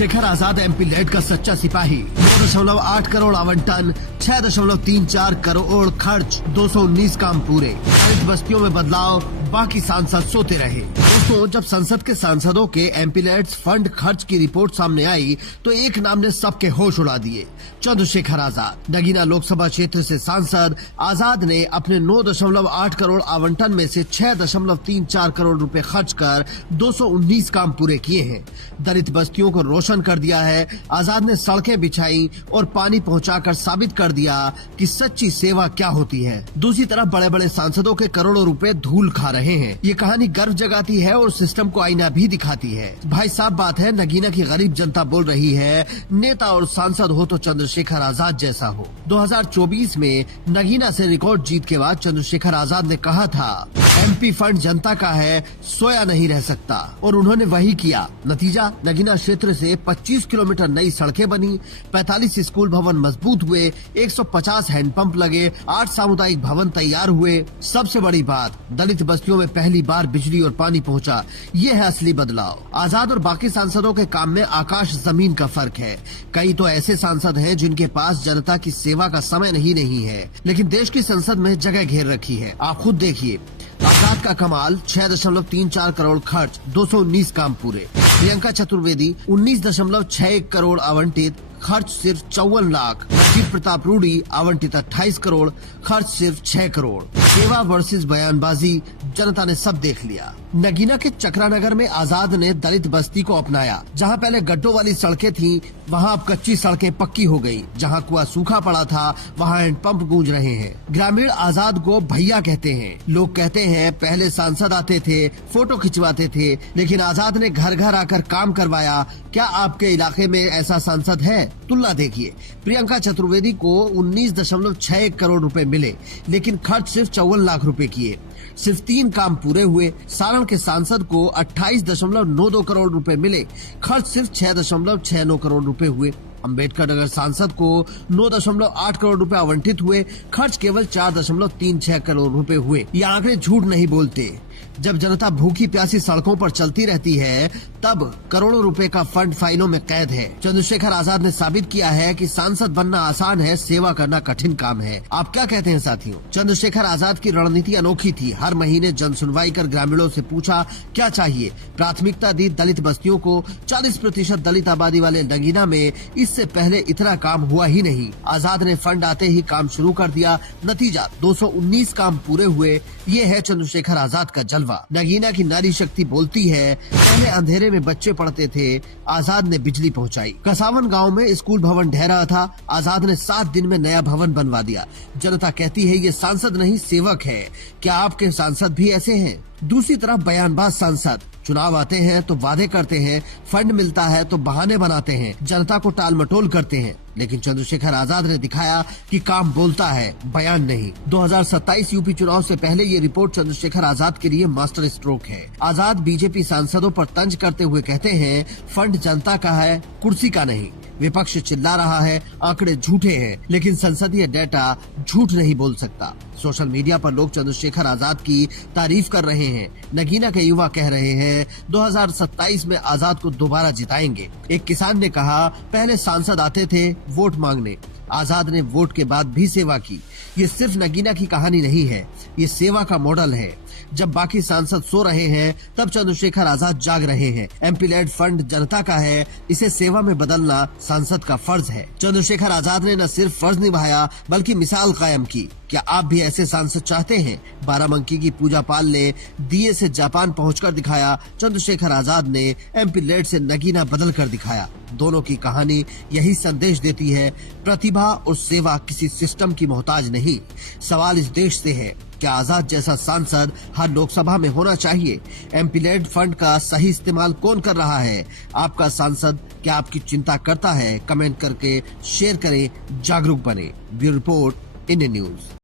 Chandrashekhar Azad MP lead का सच्चा सिपाही। 9.8 करोड़ आवंटन, 6.34 करोड़ खर्च, 219 काम पूरे। दलित बस्तियों में बदलाव, बाकी सांसद सोते रहे। दोस्तों, जब संसद के सांसदों के एमपी लेड्स फंड खर्च की रिपोर्ट सामने आई तो एक नाम ने सबके होश उड़ा दिए, चंद्रशेखर आजाद। नगीना लोकसभा क्षेत्र से सांसद आजाद ने अपने 9.8 करोड़ आवंटन में से 6.34 करोड़ रुपए खर्च कर 219 काम पूरे किए हैं। दलित बस्तियों को रोशन कर दिया है। आजाद ने सड़कें बिछाई और पानी पहुंचाकर साबित कर दिया कि सच्ची सेवा क्या होती है। दूसरी तरफ बड़े बड़े सांसदों के करोड़ों रुपए धूल खा रहे हैं। ये कहानी गर्व जगाती है और सिस्टम को आईना भी दिखाती है। भाई साहब, बात है नगीना की गरीब जनता बोल रही है, नेता और सांसद हो तो चंद्रशेखर आजाद जैसा हो। 2024 में नगीना से रिकॉर्ड जीत के बाद चंद्रशेखर आजाद ने कहा था, एमपी फंड जनता का है, सोया नहीं रह सकता, और उन्होंने वही किया। नतीजा, नगीना क्षेत्र से 25 किलोमीटर नई सड़कें बनी, 45 स्कूल भवन मजबूत हुए, 150 हैंडपंप लगे, 8 सामुदायिक भवन तैयार हुए। सबसे बड़ी बात, दलित बस्तियों में पहली बार बिजली और पानी पहुंचा। ये है असली बदलाव। आजाद और बाकी सांसदों के काम में आकाश जमीन का फर्क है। कई तो ऐसे सांसद हैं जिनके पास जनता की सेवा का समय नहीं है, लेकिन देश की संसद में जगह घेर रखी है। आप खुद देखिए, आजाद का कमाल, 6.34 करोड़ खर्च, 219 काम पूरे। प्रियंका चतुर्वेदी 19.61 करोड़ आवंटित, खर्च सिर्फ 54 लाख। राजीव प्रताप रूडी आवंटित 28 करोड़, खर्च सिर्फ 6 करोड़। सेवा वर्सेस बयानबाजी, जनता ने सब देख लिया। नगीना के चक्रानगर में आजाद ने दलित बस्ती को अपनाया। जहां पहले गड्ढों वाली सड़कें थीं, वहां अब कच्ची सड़कें पक्की हो गई। जहां कुआं सूखा पड़ा था, वहां हैंडपंप गूंज रहे हैं। ग्रामीण आजाद को भैया कहते हैं। लोग कहते हैं पहले सांसद आते थे, फोटो खिंचवाते थे, लेकिन आजाद ने घर घर आकर काम करवाया। क्या आपके इलाके में ऐसा सांसद है? तुलना देखिए, प्रियंका चतुर्वेदी को 19.61 करोड़ रुपए मिले, लेकिन खर्च सिर्फ 54 लाख रुपए किए। सिर्फ 3 काम पूरे हुए। सारण के सांसद को 28.92 करोड़ रुपए मिले, खर्च सिर्फ 6.69 करोड़ रुपए हुए। अम्बेडकर नगर सांसद को 9.8 करोड़ रुपए आवंटित हुए, खर्च केवल 4.36 करोड़ रुपए हुए। ये आंकड़े झूठ नहीं बोलते। जब जनता भूखी प्यासी सड़कों पर चलती रहती है, तब करोड़ों रुपए का फंड फाइलों में कैद है। चंद्रशेखर आजाद ने साबित किया है कि सांसद बनना आसान है, सेवा करना कठिन काम है। आप क्या कहते हैं साथियों? चंद्रशेखर आजाद की रणनीति अनोखी थी। हर महीने जन सुनवाई कर ग्रामीणों से पूछा क्या चाहिए, प्राथमिकता दी दलित बस्तियों को। 40% दलित आबादी वाले नगीना में इससे पहले इतना काम हुआ ही नहीं। आजाद ने फंड आते ही काम शुरू कर दिया। नतीजा, 219 काम पूरे हुए। ये है चंद्रशेखर आजाद का जलवा। नगीना की नारी शक्ति बोलती है, पहले अंधेरे में बच्चे पढ़ते थे, आजाद ने बिजली पहुंचाई। कसावन गांव में स्कूल भवन ढह रहा था, आजाद ने 7 दिन में नया भवन बनवा दिया। जनता कहती है ये सांसद नहीं सेवक है। क्या आपके सांसद भी ऐसे हैं? दूसरी तरफ बयानबाज सांसद, चुनाव आते हैं तो वादे करते हैं, फंड मिलता है तो बहाने बनाते हैं, जनता को टाल मटोल करते हैं। लेकिन चंद्रशेखर आजाद ने दिखाया कि काम बोलता है, बयान नहीं। 2027 यूपी चुनाव से पहले ये रिपोर्ट चंद्रशेखर आजाद के लिए मास्टर स्ट्रोक है। आजाद बीजेपी सांसदों पर तंज करते हुए कहते हैं, फंड जनता का है, कुर्सी का नहीं। विपक्ष चिल्ला रहा है, आंकड़े झूठे हैं, लेकिन संसदीय डेटा झूठ नहीं बोल सकता। सोशल मीडिया पर लोग चंद्रशेखर आजाद की तारीफ कर रहे हैं। नगीना के युवा कह रहे हैं 2027 में आजाद को दोबारा जिताएंगे। एक किसान ने कहा, पहले सांसद आते थे वोट मांगने, आजाद ने वोट के बाद भी सेवा की। ये सिर्फ नगीना की कहानी नहीं है, ये सेवा का मॉडल है। जब बाकी सांसद सो रहे हैं, तब चंद्रशेखर आजाद जाग रहे हैं। एमपी लेड फंड जनता का है, इसे सेवा में बदलना सांसद का फर्ज है। चंद्रशेखर आजाद ने न सिर्फ फर्ज निभाया, बल्कि मिसाल कायम की। क्या आप भी ऐसे सांसद चाहते हैं? बाराबंकी की पूजा पाल ने दिए से जापान पहुंचकर दिखाया, चंद्रशेखर आजाद ने एमपी लेड से नगीना बदल कर दिखाया। दोनों की कहानी यही संदेश देती है, प्रतिभा और सेवा किसी सिस्टम की मोहताज नहीं। सवाल इस देश से है, क्या आजाद जैसा सांसद हर लोकसभा में होना चाहिए? एमपी लेड फंड का सही इस्तेमाल कौन कर रहा है? आपका सांसद क्या आपकी चिंता करता है? कमेंट करके शेयर करें, जागरूक बने। Bureau report, Indian news.